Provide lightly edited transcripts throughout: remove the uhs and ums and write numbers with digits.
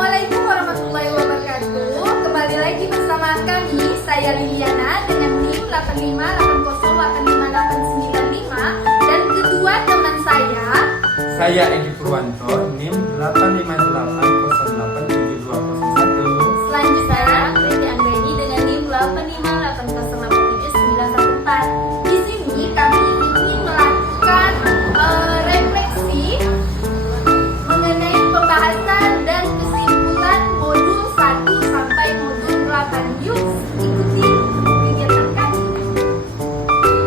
Assalamualaikum warahmatullahi wabarakatuh. Kembali lagi bersama kami, saya Liliana dengan NIM 858085895 dan kedua teman saya Edi Purwanto, NIM 858087201. Selanjutnya Reti Anggreni dengan NIM 858087914. Di sini kami ingin melakukan refleksi mengenai pembahasan dan kesimpulan modul 1 sampai modul 8. Yuk ikuti kegiatan kami.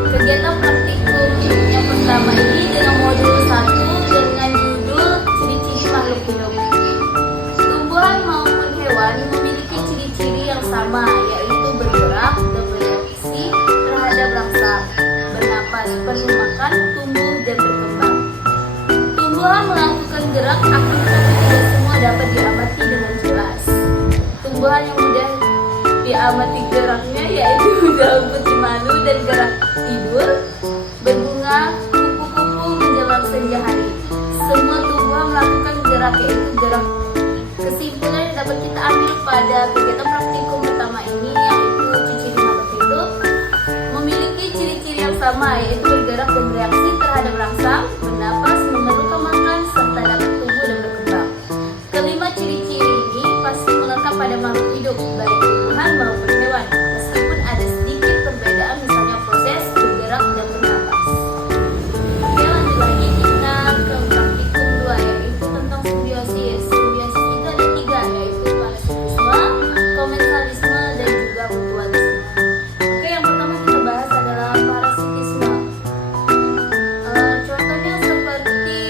Kegiatan praktikum yang pertama ini dengan modul 1 dengan judul ciri-ciri makhluk hidup. Tumbuhan maupun hewan memiliki ciri-ciri yang sama, yaitu bergerak dan bereaksi terhadap rangsang, bernapas, perlu makan, tumbuh dan berkembang. Tumbuhan melakukan gerak aktif tapi tidak semua dapat diamati dengan jelas. Tumbuhan yang mudah diamati geraknya yaitu daun putih madu dan gerak tidur, berbunga, kupu-kupu menjelang senja hari. Semua tumbuhan melakukan gerak yaitu gerak. Kesimpulan yang dapat kita ambil pada kegiatan praktikum pertama ini yaitu ciri-ciri makhluk hidup memiliki ciri-ciri yang sama, yaitu bergerak dan bereaksi terhadap rangsang, bernapas, memerlukan makan, serta dapat tumbuh dan berkembang. Kelima ciri-ciri ini pasti melekat pada makhluk hidup, baik tumbuhan maupun hewan, meskipun ada sedikit perbedaan, misalnya proses bergerak dan bernapas. Oke, lanjut lagi kita ke praktikum 2, yaitu tentang simbiosis. Simbiosis itu ada 3, yaitu parasitisme, komensalisme, dan juga mutualisme. Oke, yang pertama kita bahas adalah parasitisme. Contohnya seperti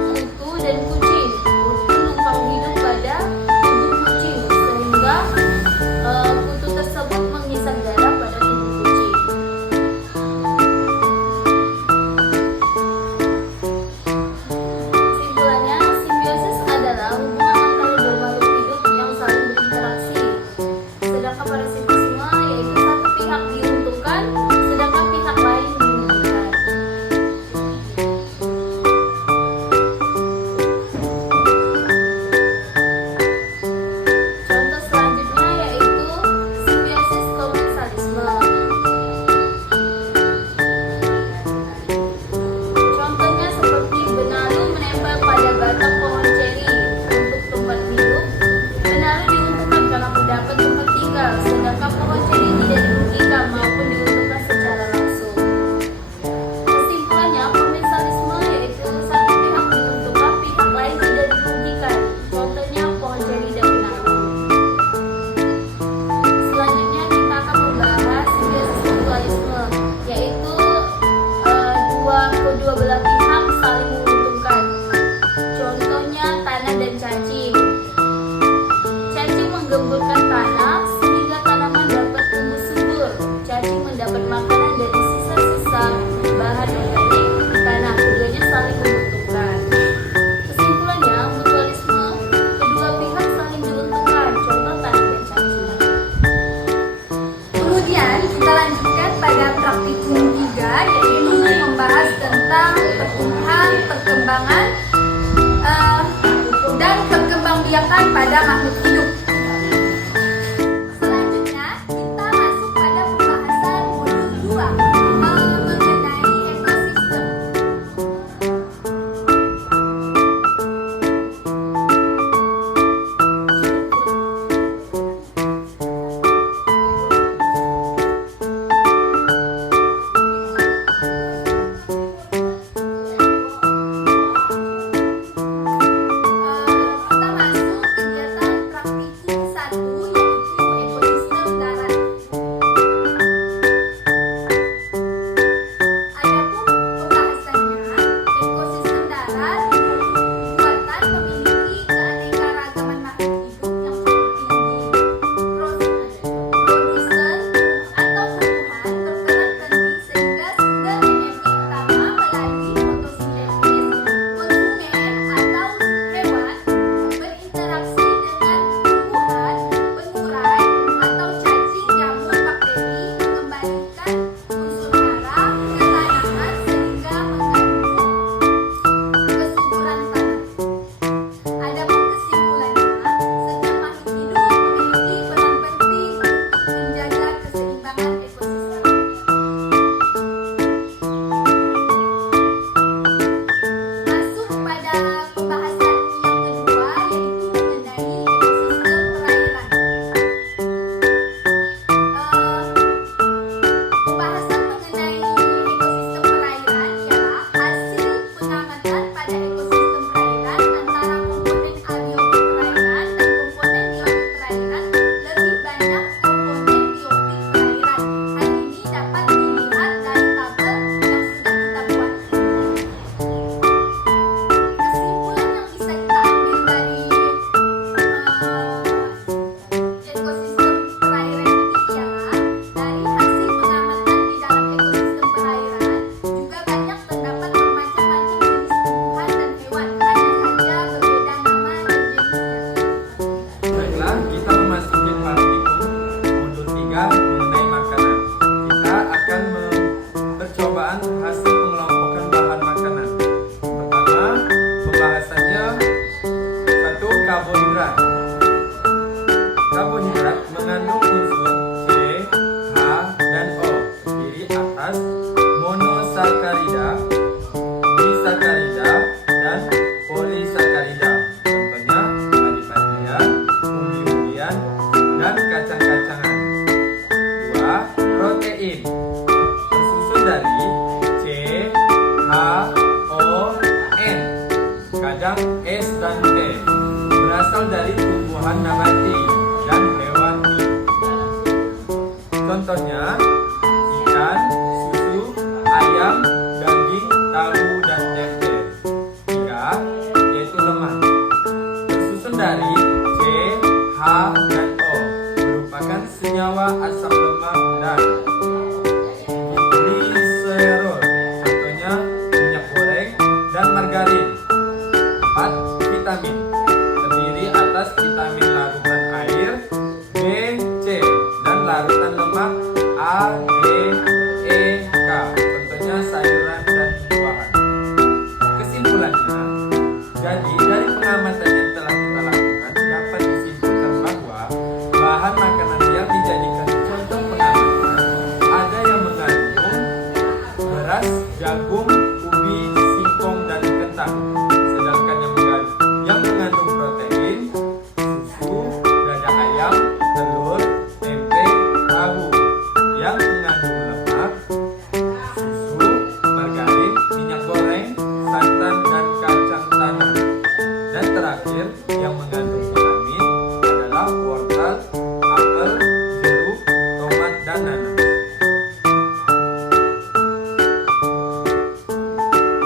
kutu dan kucing. Kutu numpang hidup pada tubuh kucing sehingga kutu tersebut menghisap darah pada tubuh kucing. Kesimpulannya, simbiosis adalah hubungan antara dua makhluk hidup yang saling berinteraksi. Sedangkan parasitisme yaitu satu pihak diuntungkan, sedangkan pihak lain dirugikan. Contoh selanjutnya yaitu simbiosis komensalisme. Contohnya seperti benalu menempel pada batang pohon ceri untuk tempat hidup. Benalu diuntungkan karena mendapat tempat tinggal, sedangkan pohon ceri tidak dirugikan maupun diuntungkan secara langsung. Kesimpulannya, komensalisme yaitu satu pihak diuntungkan, pihak lain tidak dirugikan. Contohnya pohon ceri dan benalu. Selanjutnya kita akan membahas simbiosis mutualisme, yaitu kedua belah pihak saling menguntungkan. Contohnya tanah dan cacing. Cacing menggemburkan tanah sehingga tanaman dapat tumbuh subur. Cacing mendapat makanan dari sisa-sisa bahan organik di tanah. Keduanya saling menguntungkan. Kesimpulannya, mutualisme, kedua pihak saling diuntungkan. Contoh tanah dan cacing. Kemudian kita lanjutkan pada praktikum 3, yaitu membahas tentang pertumbuhan, perkembangan, dan perkembangbiakan pada makhluk hidup. Selanjutnya kita masuk pada pembahasan modul 2 mengenai ekosistem. Kita masuk kegiatan berasal dari tumbuhan nabati dan hewani. Contohnya ikan, susu, ayam, daging, tahu, dan tempe. 3. Yaitu lemak. Tersusun dari C, H, dan O, merupakan senyawa asam lemak dan gliserol, contohnya minyak goreng dan margarin. 4. Vitamin, terdiri atas vitamin larutan air B, C, dan larutan lemak A, D, E, K, contohnya sayuran dan buah. Kesimpulannya, jadi dari pengamatan yang telah kita lakukan dapat disimpulkan bahwa bahan makanan yang dijadikan contoh pengamatan ada yang mengandung beras, jagung, ubi, singkong, dan kentang. Sedangkan yang mengandung protein, susu, dada ayam, telur, tempe, tahu. Yang mengandung lemak, susu, margarin, minyak goreng, santan, dan kacang tanah. Dan terakhir, yang mengandung vitamin adalah wortel, apel, jeruk, tomat, dan nanas.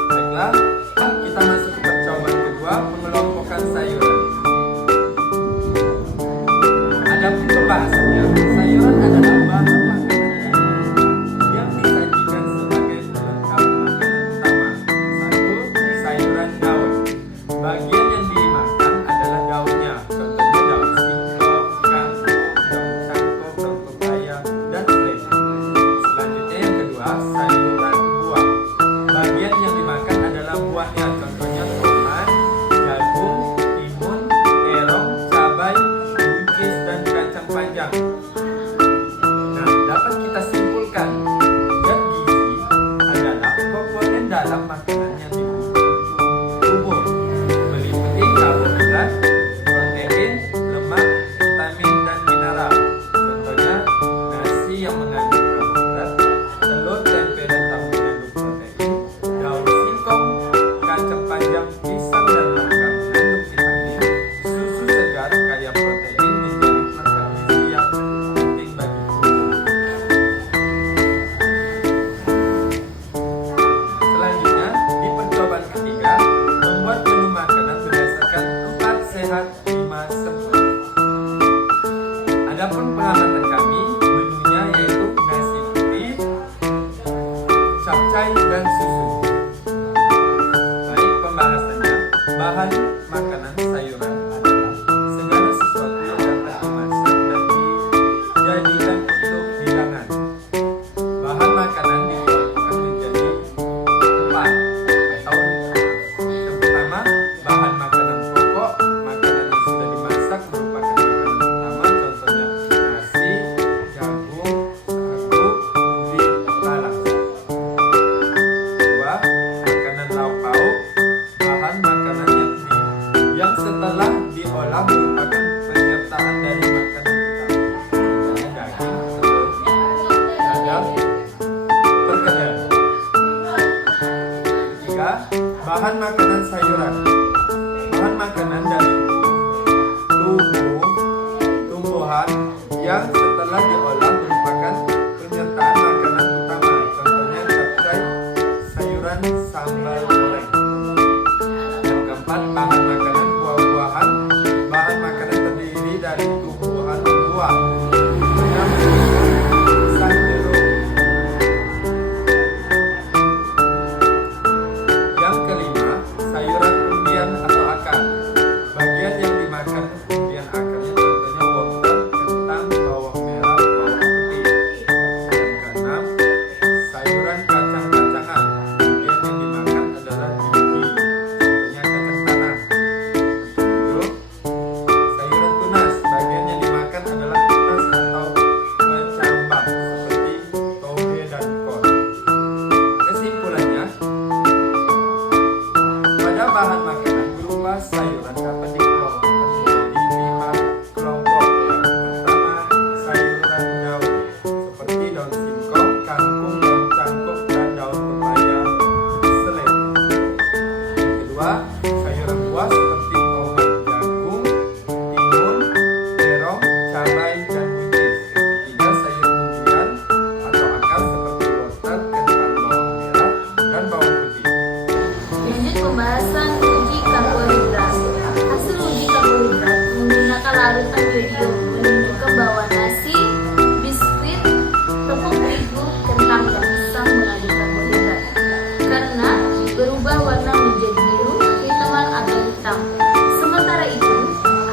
Baiklah, kita masuk ke percobaan kedua, pengelompokan sayuran. Adapun pembahasannya, sayuran adalah bahan makanan yang disajikan sebagai pelengkap makanan utama. 1. Sayuran daun. Bagian yang dimakan adalah daunnya, contohnya daun singkong, kangkung, daun cangkok, daun pepaya, dan seledri. Selanjutnya yang kedua, sayuran buah. Bagian yang dimakan adalah buahnya, contohnya tomat, jagung, timun, terong, cabai, buncis, dan kacang panjang. Nah, dapat kita simpulkan, zat gizi adalah komponen dalam makanan yang dibutuhkan tubuh, meliputi karbohidrat, protein, lemak, vitamin, dan mineral. Contohnya nasi yang mengandung karbohidrat, telur, tempe, dan tahu mengandung protein, daun singkong, kacang panjang, pisang, dan mangga mengandung vitamin, susu segar kaya protein menjadi pelengkap gizi yang penting bagi tubuh. Selanjutnya, di percobaan ketiga, membuat menu makanan berdasarkan 4 sehat 5 sempurna. Adapun pengamatan kami, menunya yaitu nasi putih, capcay, dan susu. Baik, pembahasannya, bahan makanan sayuran adalah segala sesuatu yang dapat dimasak dan dijadikan untuk hidangan. Bahan makanan dikelompokkan menjadi 4 atau 5. Yang pertama, bahan makanan pokok. Makanan yang sudah dimasak merupakan makanan utama, contohnya nasi, jagung, sagu, ubi, lalang. 2. Makanan lauk pauk. Bahan makanan yang setelah diolah merupakan penyertaan dari makanan utama, contohnya daging, telur, dadar, perkedel. 3. Bahan makanan sayuran. Bahan makanan dari tumbuhan yang setelah diolah merupakan penyertaan makanan utama, contohnya capcay, sayuran, sambal goreng. Yang keempat, bahan makanan buah-buahan. Bahan makanan terdiri dari tumbuhan buah, yang pisang, jeruk. Yang kelima, sayuran umbian atau akar. Bagian yang dimakan umbian akarnya, contohnya wortel, kentang, bawang merah, bawang putih. Yang keenam, sayuran kacang-kacangan. Bagian yang dimakan adalah biji, contohnya kacang tanah. Ketujuh, sayuran tunas. Bagian yang dimakan adalah tunas atau kecambah seperti toge dan kol. Kesimpulannya, pada bahan makanan berupa sayuran dapat dikelompokkan menjadi larutan yodium, menunjukkan bahwa nasi, biskuit, tepung terigu, kentang, dan pisang mengandung karbohidrat karena berubah warna menjadi biru, kehitaman, atau hitam. Sementara itu,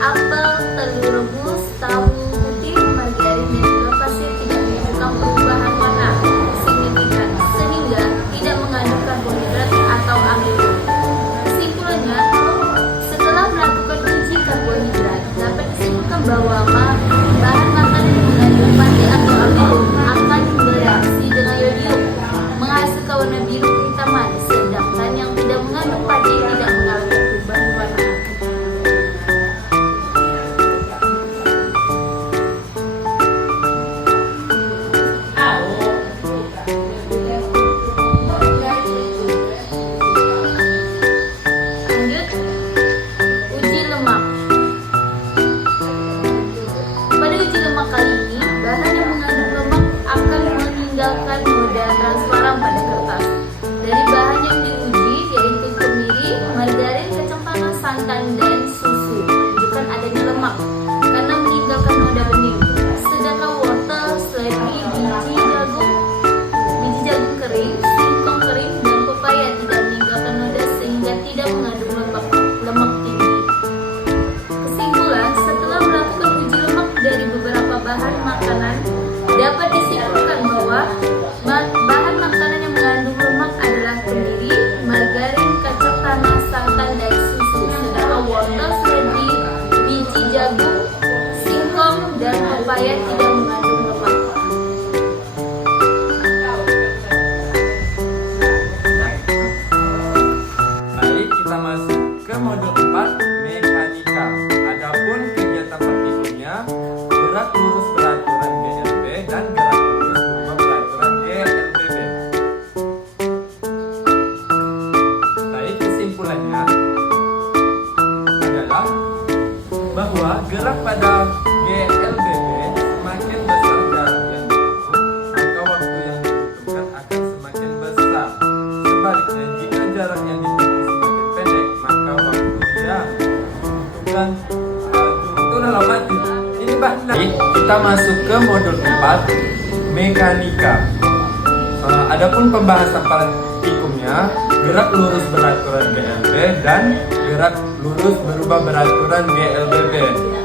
apel, telur rebus, tahu putih, margarin, dan gula pasir tidak menunjukkan perubahan warna signifikan sehingga tidak mengandung karbohidrat atau amilum. Kesimpulannya, setelah melakukan uji karbohidrat, dapat disimpulkan bahwa bahan makanan yang mengandung pati atau amilum akan bereaksi dengan yodium, menghasilkan warna biru kehitaman, sedangkan yang tidak mengandung pati tidak mengalami perubahan warna. Lanjut, uji lemak. Pada uji lemak kali ini, bahan yang mengandung lemak akan meninggalkan noda transparan pada kertas. Dari bahan yang diuji yaitu kemiri, margarin, kacang tanah, santan, dan susu menunjukkan adanya lemak karena meninggalkan noda bening. Sedangkan wortel, seledri, biji jagung kering, singkong kering, dan pepaya tidak meninggalkan noda sehingga tidak mengandung lemak tinggi. Kesimpulan, setelah melakukan uji lemak dari beberapa bahan makanan, dapat disimpulkan bahwa bahan makanan yang mengandung lemak adalah kemiri, margarin, kacang tanah, santan, dan susu. Sedangkan wortel, seledri, biji jagung, singkong, dan pepaya tidak mengandung lemak. Baik, kita masuk ke modul 4, mekanika. Adapun kegiatan praktikumnya, gerak lurus beraturan GLB dan gerak lurus berubah beraturan GLBB. Baik, kesimpulannya adalah bahwa gerak pada GLBB semakin besar jarak yang ditempuh, maka waktu yang dibutuhkan akan semakin besar. Sebaliknya, jika jarak yang ditempuh semakin pendek, maka waktu yang dibutuhkan itu dalam mati. Ini bahkan kita masuk ke modul 4, mekanika. Adapun pembahasan praktikumnya, gerak lurus beraturan GLB dan gerak lurus berubah beraturan GLBB.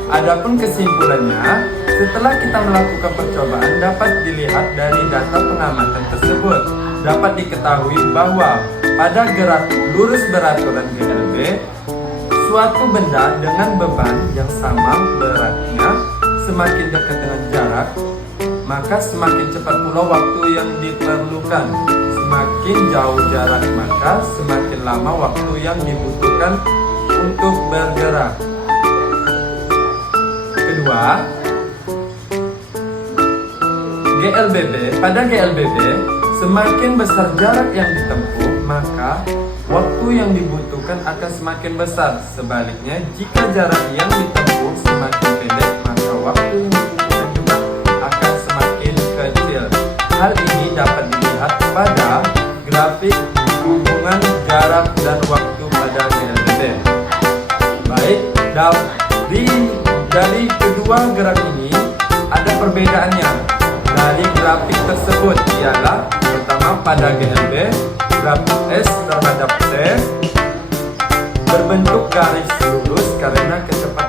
Adapun kesimpulannya, setelah kita melakukan percobaan dapat dilihat dari data pengamatan tersebut, dapat diketahui bahwa pada gerak lurus beraturan GLB, suatu benda dengan beban yang sama beratnya semakin dekat dengan jarak, maka semakin cepat pula waktu yang diperlukan. Semakin jauh jarak, maka semakin lama waktu yang dibutuhkan untuk bergerak. Kedua, pada GLBB, semakin besar jarak yang ditempuh, maka waktu yang dibutuhkan akan semakin besar. Sebaliknya, jika jarak yang ditempuh semakin pendek, maka waktu yang dibutuhkan juga akan semakin kecil. Hal ini dapat dilihat pada grafik hubungan jarak dan waktu pada GLBB. Baik, dari kedua gerak ini ada perbedaannya. Dari grafik tersebut ialah pertama pada GLB, grafik S terhadap T berbentuk garis lurus karena kecepatan